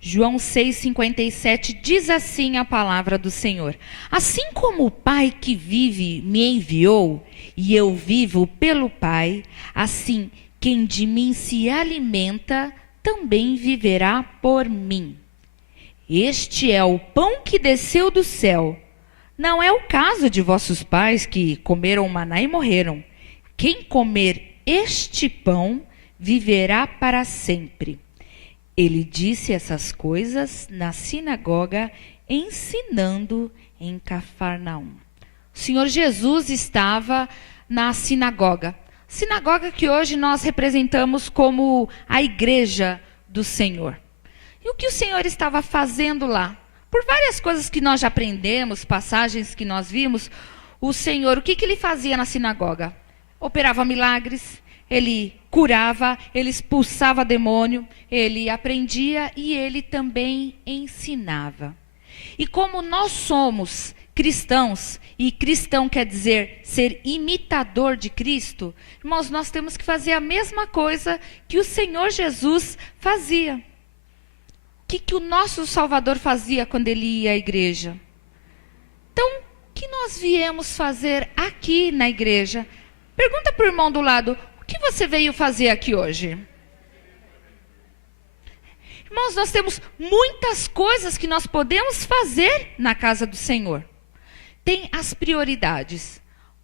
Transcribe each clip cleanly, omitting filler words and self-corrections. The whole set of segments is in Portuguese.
João 6,57 diz assim a palavra do Senhor: assim como o Pai que vive me enviou, e eu vivo pelo Pai, assim quem de mim se alimenta também viverá por mim. Este é o pão que desceu do céu. Não é o caso de vossos pais que comeram o maná e morreram. Quem comer este pão viverá para sempre. Ele disse essas coisas na sinagoga, ensinando em Cafarnaum. O Senhor Jesus estava na sinagoga. Sinagoga que hoje nós representamos como a igreja do Senhor. E o que o Senhor estava fazendo lá? Por várias coisas que nós já aprendemos, passagens que nós vimos, o Senhor, o que ele fazia na sinagoga? Operava milagres, ele curava, ele expulsava demônio, ele aprendia e ele também ensinava. E como nós somos cristãos, e cristão quer dizer ser imitador de Cristo, irmãos, nós temos que fazer a mesma coisa que o Senhor Jesus fazia. O que o nosso Salvador fazia quando ele ia à igreja? Então, o que nós viemos fazer aqui na igreja? Pergunta para o irmão do lado: o que você veio fazer aqui hoje? Irmãos, nós temos muitas coisas que nós podemos fazer na casa do Senhor. Tem as prioridades.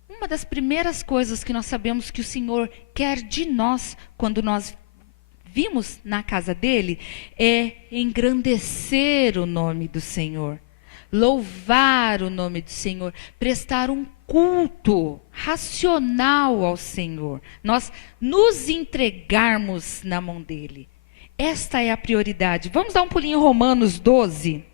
Uma das primeiras coisas que nós sabemos que o Senhor quer de nós, quando nós vimos na casa dele, é engrandecer o nome do Senhor, louvar o nome do Senhor, prestar um culto racional ao Senhor, nós nos entregarmos na mão dele. Esta é a prioridade. Vamos dar um pulinho em Romanos 12.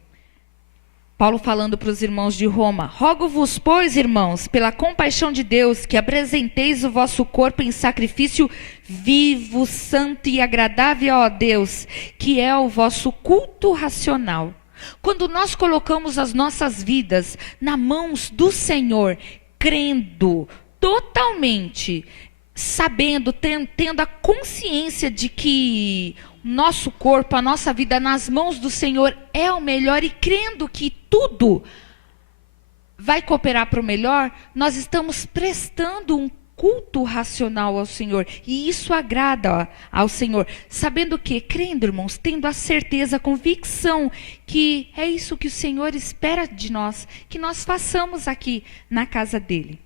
Paulo falando para os irmãos de Roma: rogo-vos, pois, irmãos, pela compaixão de Deus, que apresenteis o vosso corpo em sacrifício vivo, santo e agradável a Deus, que é o vosso culto racional. Quando nós colocamos as nossas vidas nas mãos do Senhor, crendo totalmente, sabendo, tendo a consciência de que nosso corpo, a nossa vida nas mãos do Senhor é o melhor, e crendo que tudo vai cooperar para o melhor, nós estamos prestando um culto racional ao Senhor, e isso agrada ao Senhor, sabendo que, crendo, irmãos, tendo a certeza, a convicção que é isso que o Senhor espera de nós, que nós façamos aqui na casa dele.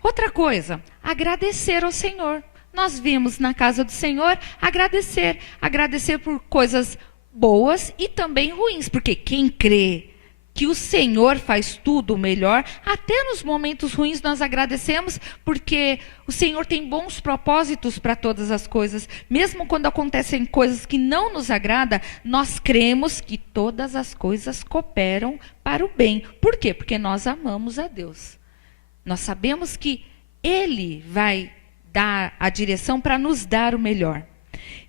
Outra coisa, agradecer ao Senhor. Nós vimos na casa do Senhor agradecer por coisas boas e também ruins, porque quem crê que o Senhor faz tudo melhor, até nos momentos ruins nós agradecemos, porque o Senhor tem bons propósitos para todas as coisas. Mesmo quando acontecem coisas que não nos agradam, nós cremos que todas as coisas cooperam para o bem. Por quê? Porque nós amamos a Deus. Nós sabemos que Ele vai dar a direção para nos dar o melhor.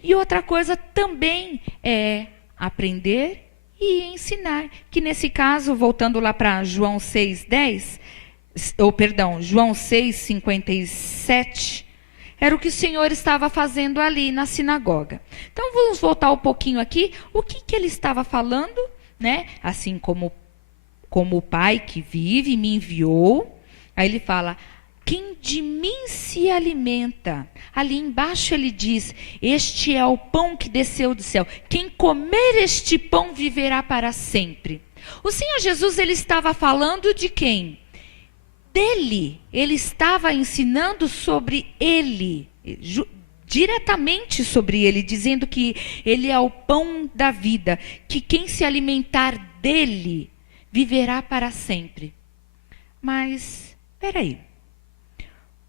E outra coisa também é aprender e ensinar, que nesse caso, voltando lá para João 6:10, João 6:57, era o que o Senhor estava fazendo ali na sinagoga. Então vamos voltar um pouquinho aqui, o que ele estava falando, né? Assim como o Pai que vive me enviou, aí ele fala: quem de mim se alimenta. Ali embaixo ele diz: este é o pão que desceu do céu. Quem comer este pão viverá para sempre. O Senhor Jesus, ele estava falando de quem? Dele. Ele estava ensinando sobre ele, diretamente sobre ele, dizendo que ele é o pão da vida, que quem se alimentar dele viverá para sempre. Mas, peraí.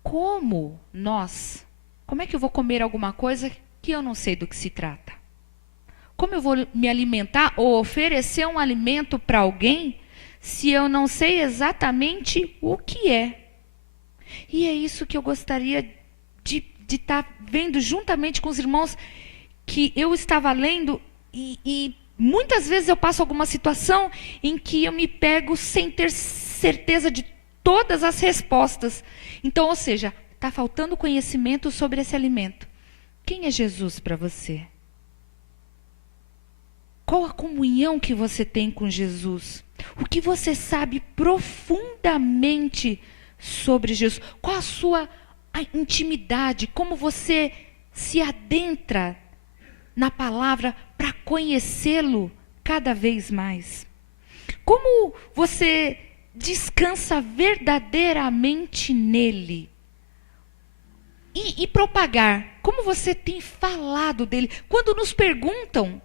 Como é que eu vou comer alguma coisa que eu não sei do que se trata? Como eu vou me alimentar ou oferecer um alimento para alguém se eu não sei exatamente o que é? E é isso que eu gostaria de estar vendo juntamente com os irmãos, que eu estava lendo e muitas vezes eu passo alguma situação em que eu me pego sem ter certeza de todas as respostas. Então, ou seja, está faltando conhecimento sobre esse alimento. Quem é Jesus para você? Qual a comunhão que você tem com Jesus? O que você sabe profundamente sobre Jesus? Qual a sua intimidade? Como você se adentra na palavra para conhecê-lo cada vez mais? Como você descansa verdadeiramente nele? E propagar, como você tem falado dele? Quando nos perguntam,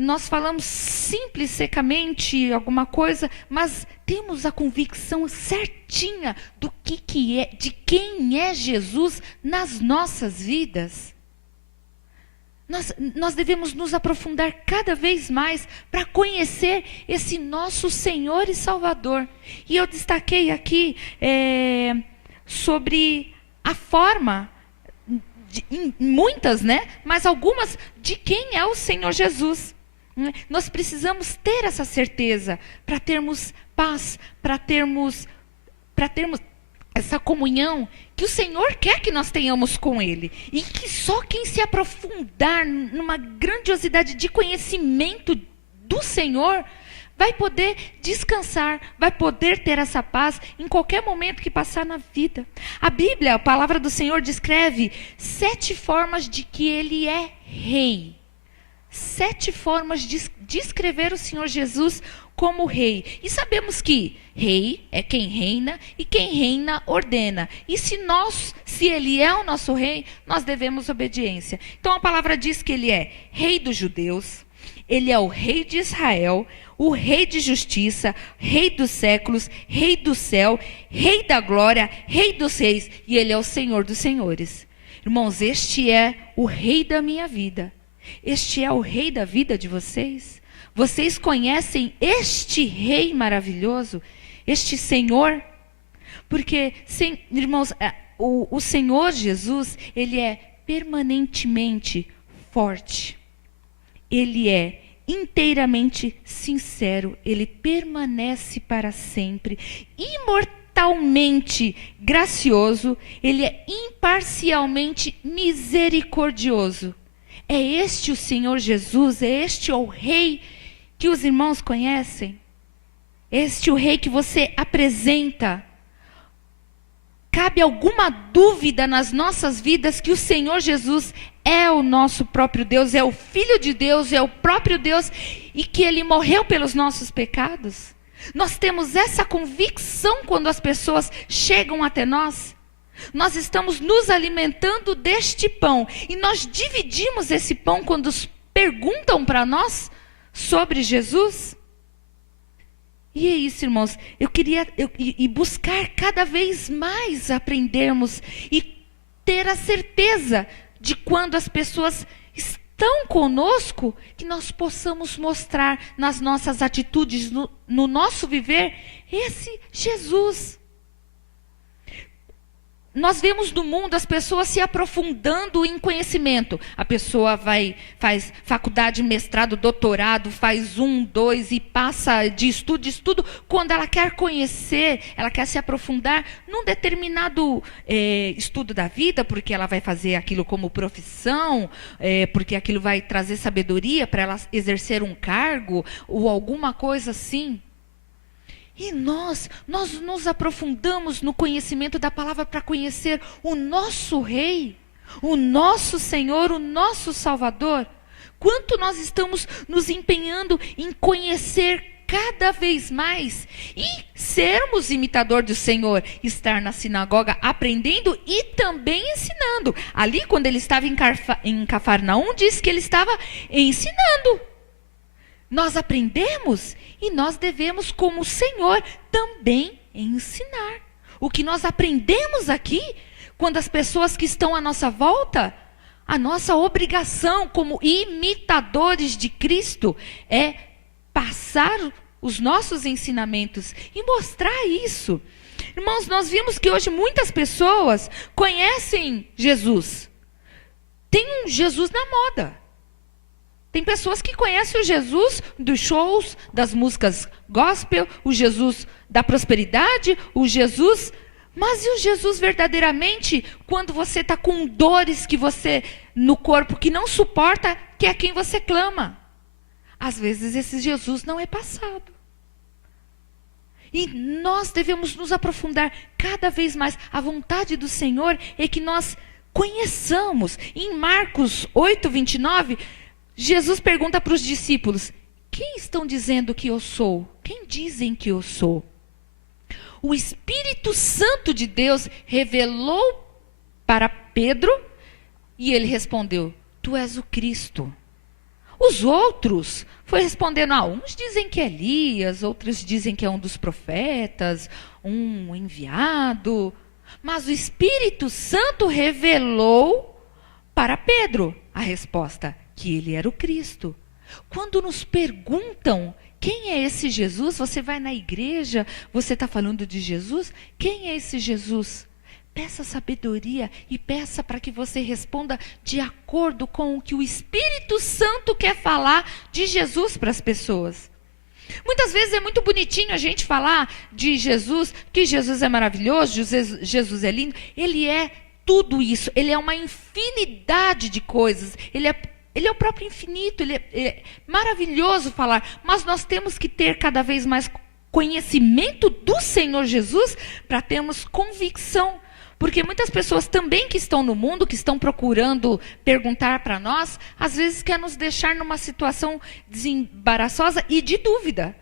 nós falamos simples, secamente alguma coisa, mas temos a convicção certinha do que é, de quem é Jesus nas nossas vidas. Nós devemos nos aprofundar cada vez mais para conhecer esse nosso Senhor e Salvador. E eu destaquei aqui sobre a forma, muitas, né? Mas algumas de quem é o Senhor Jesus. Nós precisamos ter essa certeza para termos paz, para termos essa comunhão que o Senhor quer que nós tenhamos com Ele. E que só quem se aprofundar numa grandiosidade de conhecimento do Senhor vai poder descansar, vai poder ter essa paz em qualquer momento que passar na vida. A Bíblia, a palavra do Senhor, descreve 7 formas de que Ele é rei. 7 formas de descrever o Senhor Jesus como rei. E sabemos que rei é quem reina e quem reina ordena. E se ele é o nosso rei, nós devemos obediência. Então a palavra diz que ele é rei dos judeus, ele é o rei de Israel, o rei de justiça, rei dos séculos, rei do céu, rei da glória, rei dos reis, e ele é o Senhor dos senhores. Irmãos, este é o rei da minha vida. Este é o rei da vida de vocês? Vocês conhecem este rei maravilhoso? Este Senhor? Porque, irmãos, o Senhor Jesus, ele é permanentemente forte. Ele é inteiramente sincero. Ele permanece para sempre. Imortalmente gracioso. Ele é imparcialmente misericordioso. É este o Senhor Jesus? É este o Rei que os irmãos conhecem? Este o Rei que você apresenta? Cabe alguma dúvida nas nossas vidas que o Senhor Jesus é o nosso próprio Deus, é o Filho de Deus, é o próprio Deus e que Ele morreu pelos nossos pecados? Nós temos essa convicção quando as pessoas chegam até nós. Nós estamos nos alimentando deste pão e nós dividimos esse pão quando perguntam para nós sobre Jesus. E é isso, irmãos, eu queria buscar cada vez mais aprendermos e ter a certeza de quando as pessoas estão conosco, que nós possamos mostrar nas nossas atitudes, no nosso viver, esse Jesus. Nós vemos no mundo as pessoas se aprofundando em conhecimento. A pessoa faz faculdade, mestrado, doutorado, faz 1, 2 e passa de estudo. Quando ela quer conhecer, ela quer se aprofundar num determinado estudo da vida, porque ela vai fazer aquilo como profissão, porque aquilo vai trazer sabedoria para ela exercer um cargo ou alguma coisa assim. E nós nos aprofundamos no conhecimento da palavra para conhecer o nosso Rei, o nosso Senhor, o nosso Salvador. Quanto nós estamos nos empenhando em conhecer cada vez mais e sermos imitador do Senhor, estar na sinagoga aprendendo e também ensinando. Ali, quando ele estava em Cafarnaum, diz que ele estava ensinando. Nós aprendemos e nós devemos, como o Senhor, também ensinar. O que nós aprendemos aqui, quando as pessoas que estão à nossa volta, a nossa obrigação como imitadores de Cristo é passar os nossos ensinamentos e mostrar isso. Irmãos, nós vimos que hoje muitas pessoas conhecem Jesus. Tem um Jesus na moda. Tem pessoas que conhecem o Jesus dos shows, das músicas gospel, o Jesus da prosperidade, o Jesus... Mas e o Jesus verdadeiramente, quando você está com dores que você no corpo que não suporta, que é quem você clama? Às vezes esse Jesus não é passado. E nós devemos nos aprofundar cada vez mais. A vontade do Senhor é que nós conheçamos. Em Marcos 8, 29, Jesus pergunta para os discípulos: quem estão dizendo que eu sou? Quem dizem que eu sou? O Espírito Santo de Deus revelou para Pedro e ele respondeu: tu és o Cristo. Os outros foi respondendo: uns dizem que é Elias, outros dizem que é um dos profetas, um enviado. Mas o Espírito Santo revelou para Pedro a resposta, que ele era o Cristo. Quando nos perguntam quem é esse Jesus, você vai na igreja, você está falando de Jesus? Quem é esse Jesus? Peça sabedoria e peça para que você responda de acordo com o que o Espírito Santo quer falar de Jesus para as pessoas. Muitas vezes é muito bonitinho a gente falar de Jesus, que Jesus é maravilhoso, Jesus é lindo. Ele é tudo isso, ele é uma infinidade de coisas, ele é o próprio infinito, ele é maravilhoso falar. Mas nós temos que ter cada vez mais conhecimento do Senhor Jesus para termos convicção. Porque muitas pessoas também que estão no mundo, que estão procurando perguntar para nós, às vezes quer nos deixar numa situação desembaraçosa e de dúvida.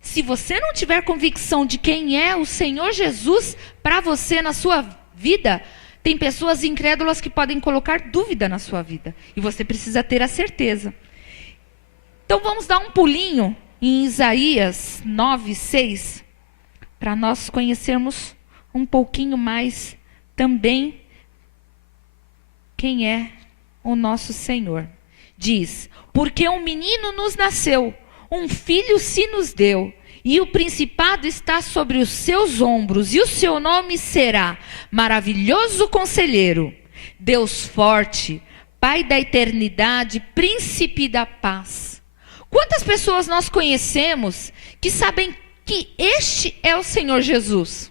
Se você não tiver convicção de quem é o Senhor Jesus para você na sua vida, tem pessoas incrédulas que podem colocar dúvida na sua vida. E você precisa ter a certeza. Então vamos dar um pulinho em Isaías 9, 6, para nós conhecermos um pouquinho mais também quem é o nosso Senhor. Diz: porque um menino nos nasceu, um filho se nos deu, e o principado está sobre os seus ombros, e o seu nome será Maravilhoso Conselheiro, Deus Forte, Pai da Eternidade, Príncipe da Paz. Quantas pessoas nós conhecemos que sabem que este é o Senhor Jesus?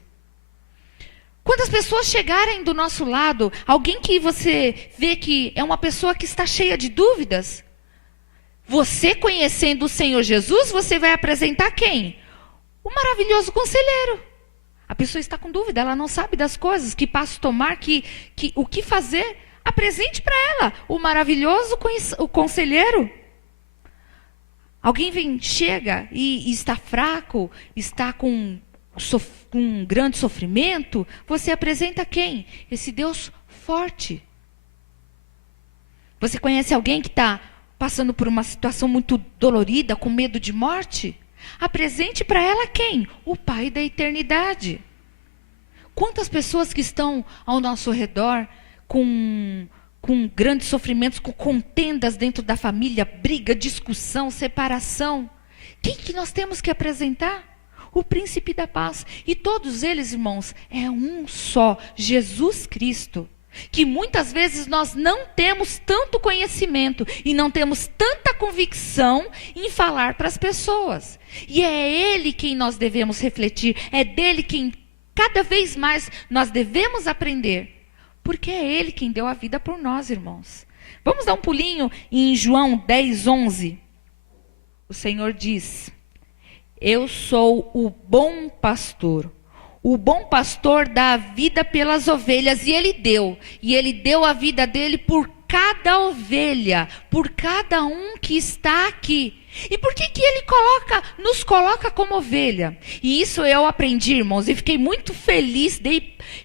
Quantas pessoas chegarem do nosso lado, alguém que você vê que é uma pessoa que está cheia de dúvidas, você conhecendo o Senhor Jesus, você vai apresentar quem? O maravilhoso conselheiro. A pessoa está com dúvida, ela não sabe das coisas, que passo tomar, o que fazer. Apresente para ela o maravilhoso o conselheiro. Alguém chega e está fraco, está com um grande sofrimento, você apresenta quem? Esse Deus forte. Você conhece alguém que está passando por uma situação muito dolorida, com medo de morte? Apresente para ela quem? O Pai da Eternidade. Quantas pessoas que estão ao nosso redor com grandes sofrimentos, com contendas dentro da família, briga, discussão, separação. Quem que nós temos que apresentar? O Príncipe da Paz. E todos eles, irmãos, é um só, Jesus Cristo. Que muitas vezes nós não temos tanto conhecimento e não temos tanta convicção em falar para as pessoas. E é Ele quem nós devemos refletir, é dele quem cada vez mais nós devemos aprender. Porque é Ele quem deu a vida por nós, irmãos. Vamos dar um pulinho em João 10, 11. O Senhor diz: eu sou o bom pastor. O bom pastor dá a vida pelas ovelhas, e ele deu a vida dele por cada ovelha, por cada um que está aqui. E por que ele nos coloca como ovelha? E isso eu aprendi, irmãos, e fiquei muito feliz,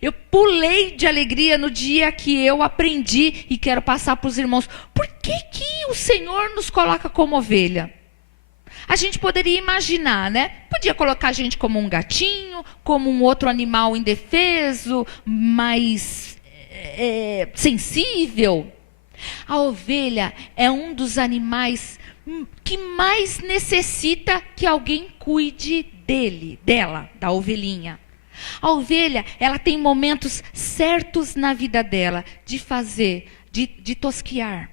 eu pulei de alegria no dia que eu aprendi e quero passar para os irmãos. Por que o Senhor nos coloca como ovelha? A gente poderia imaginar, né? Podia colocar a gente como um gatinho, como um outro animal indefeso, mais sensível. A ovelha é um dos animais que mais necessita que alguém cuide dela, da ovelhinha. A ovelha, ela tem momentos certos na vida dela de tosquiar.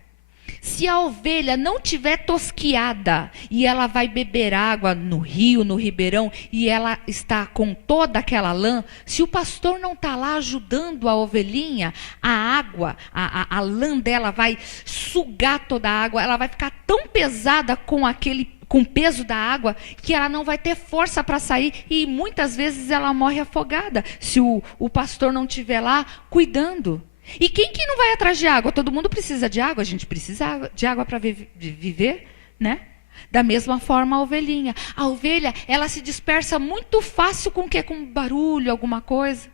Se a ovelha não tiver tosquiada e ela vai beber água no rio, no ribeirão, e ela está com toda aquela lã, se o pastor não está lá ajudando a ovelhinha, a água, a lã dela vai sugar toda a água, ela vai ficar tão pesada com o peso da água, que ela não vai ter força para sair, e muitas vezes ela morre afogada, se o pastor não estiver lá cuidando. E quem que não vai atrás de água? Todo mundo precisa de água, a gente precisa de água para viver, né? Da mesma forma a ovelhinha. A ovelha, ela se dispersa muito fácil com o quê? Com barulho, alguma coisa.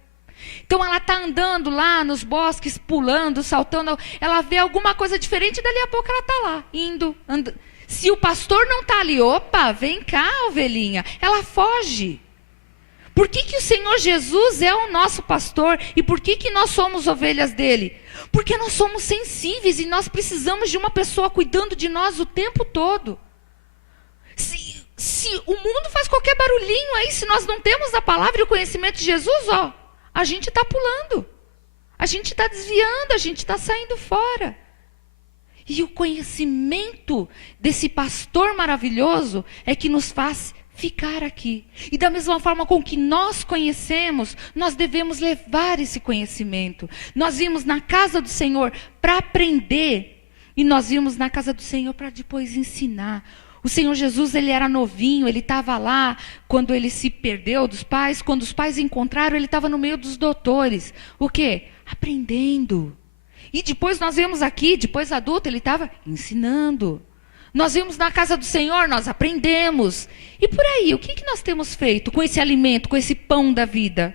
Então ela está andando lá nos bosques, pulando, saltando, ela vê alguma coisa diferente, dali a pouco ela está lá, indo, andando. Se o pastor não está ali, opa, vem cá, ovelhinha, ela foge. Por que o Senhor Jesus é o nosso pastor? E por que nós somos ovelhas dele? Porque nós somos sensíveis e nós precisamos de uma pessoa cuidando de nós o tempo todo. Se o mundo faz qualquer barulhinho aí, se nós não temos a palavra e o conhecimento de Jesus, ó, a gente está pulando. A gente está desviando, a gente está saindo fora. E o conhecimento desse pastor maravilhoso é que nos faz ficar aqui. E da mesma forma com que nós conhecemos, nós devemos levar esse conhecimento. Nós vimos na casa do Senhor para aprender, e nós vimos na casa do Senhor para depois ensinar. O Senhor Jesus, ele era novinho, ele estava lá quando ele se perdeu dos pais, quando os pais encontraram, ele estava no meio dos doutores. O quê? Aprendendo. E depois nós vemos aqui, depois adulto, ele estava ensinando. Nós vimos na casa do Senhor, nós aprendemos. E por aí, o que nós temos feito com esse alimento, com esse pão da vida?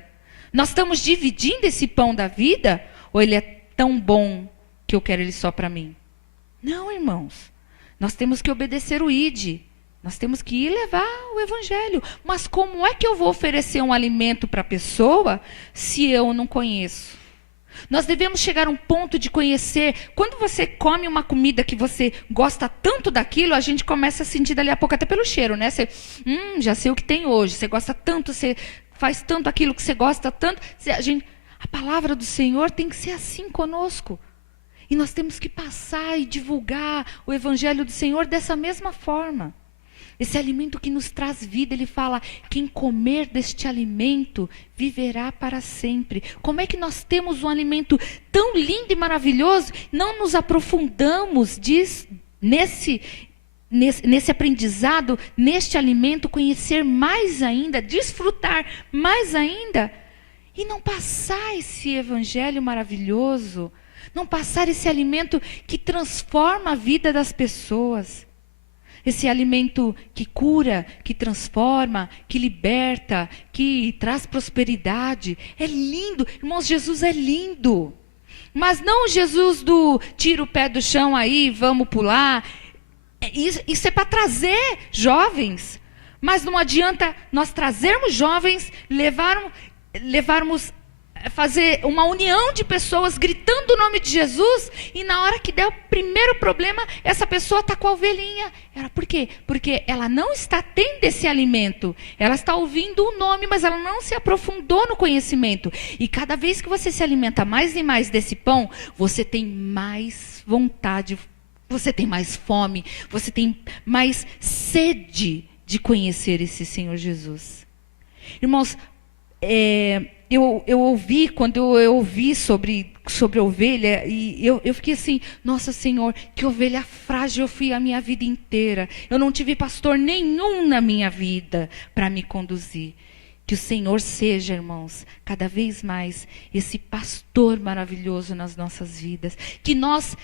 Nós estamos dividindo esse pão da vida? Ou ele é tão bom que eu quero ele só para mim? Não, irmãos. Nós temos que obedecer o ID. Nós temos que ir levar o evangelho. Mas como é que eu vou oferecer um alimento para a pessoa se eu não conheço? Nós devemos chegar a um ponto de conhecer. Quando você come uma comida que você gosta tanto daquilo, a gente começa a sentir dali a pouco, até pelo cheiro, né? Você, já sei o que tem hoje. Você gosta tanto, você faz tanto aquilo que você gosta tanto. A palavra do Senhor tem que ser assim conosco. E nós temos que passar e divulgar o evangelho do Senhor dessa mesma forma. Esse alimento que nos traz vida, ele fala, quem comer deste alimento viverá para sempre. Como é que nós temos um alimento tão lindo e maravilhoso, não nos aprofundamos nesse aprendizado, neste alimento, conhecer mais ainda, desfrutar mais ainda, e não passar esse evangelho maravilhoso, não passar esse alimento que transforma a vida das pessoas. Esse alimento que cura, que transforma, que liberta, que traz prosperidade. É lindo. Irmãos, Jesus é lindo. Mas não o Jesus do tira o pé do chão aí, vamos pular. Isso é para trazer jovens. Mas não adianta nós trazermos jovens, levarmos fazer uma união de pessoas gritando o nome de Jesus, e na hora que der o primeiro problema, essa pessoa está com a ovelhinha. Por quê? Porque ela não está tendo esse alimento. Ela está ouvindo o nome, mas ela não se aprofundou no conhecimento. E cada vez que você se alimenta mais e mais desse pão, você tem mais vontade, você tem mais fome, você tem mais sede de conhecer esse Senhor Jesus. Irmãos, eu ouvi, quando eu ouvi sobre ovelha, e eu fiquei assim, nossa Senhor, que ovelha frágil eu fui a minha vida inteira. Eu não tive pastor nenhum na minha vida para me conduzir. Que o Senhor seja, irmãos, cada vez mais esse pastor maravilhoso nas nossas vidas. Que nós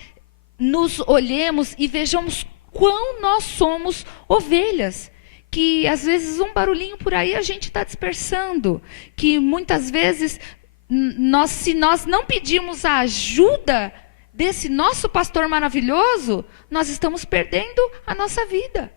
nos olhemos e vejamos quão nós somos ovelhas. Que às vezes um barulhinho por aí a gente está dispersando, que muitas vezes se nós não pedimos a ajuda desse nosso pastor maravilhoso, nós estamos perdendo a nossa vida.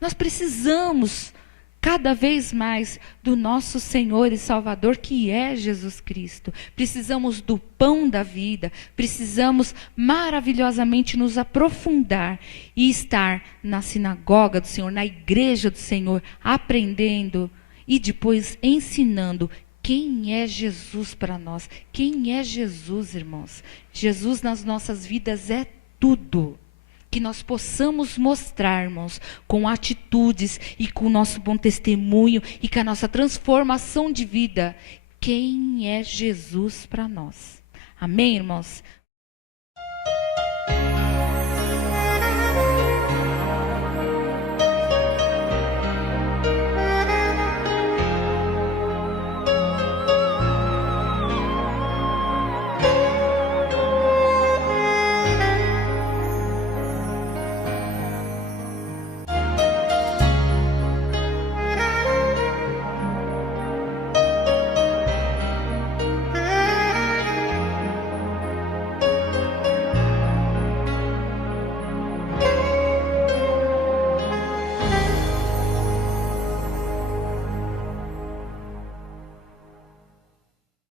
Nós precisamos cada vez mais do nosso Senhor e Salvador, que é Jesus Cristo. Precisamos do pão da vida, precisamos maravilhosamente nos aprofundar e estar na sinagoga do Senhor, na igreja do Senhor, aprendendo e depois ensinando quem é Jesus para nós. Quem é Jesus, irmãos? Jesus nas nossas vidas é tudo. que nós possamos mostrar, irmãos, com atitudes e com o nosso bom testemunho e com a nossa transformação de vida, quem é Jesus para nós. Amém, irmãos?